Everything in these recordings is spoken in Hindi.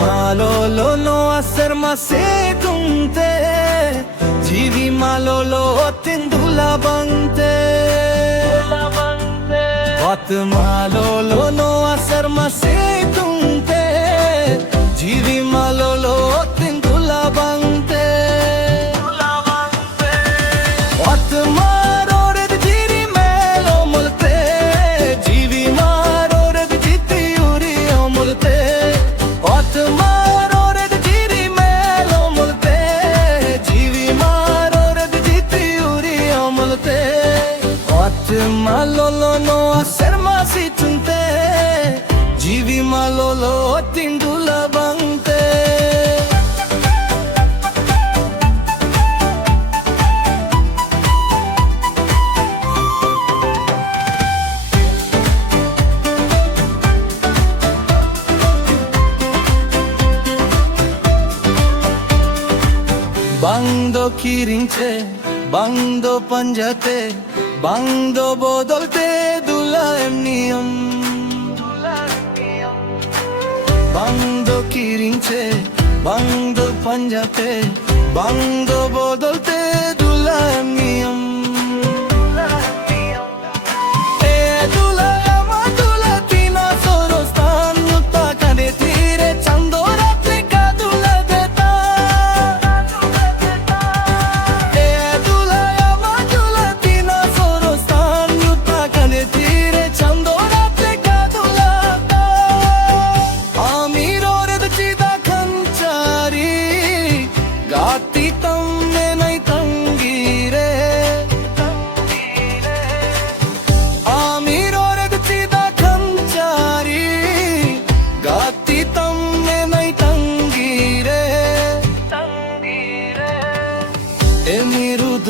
Malolo aserma segunte Jivi malolo tindula bante Vat malolo aserma segunte Jivi malolo tindula bante Vat marore jiri melo multe Jivi marore jiti uri multe Vat marore jiri melo multe Jivi marore jiti uri multe Vat malolo no aserma situnte Jivi malolo tindula bante Bangdo kirinche, bangdo panjate, bangdo bodolte dula emniam. Bangdo kirinche, bangdo panjate, bangdo bodolte dula emniam.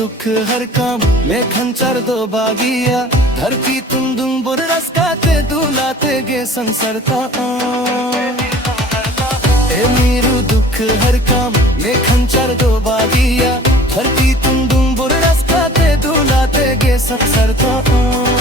दुख हर काम में खंचर दो बागिया धरती तुम दुम बुर रस काते दुलाते गे संसरता ए मेरू दुख हर काम में खंचर दो बागिया धरती तुम दुम बुर रस काते दुलाते गे संसरता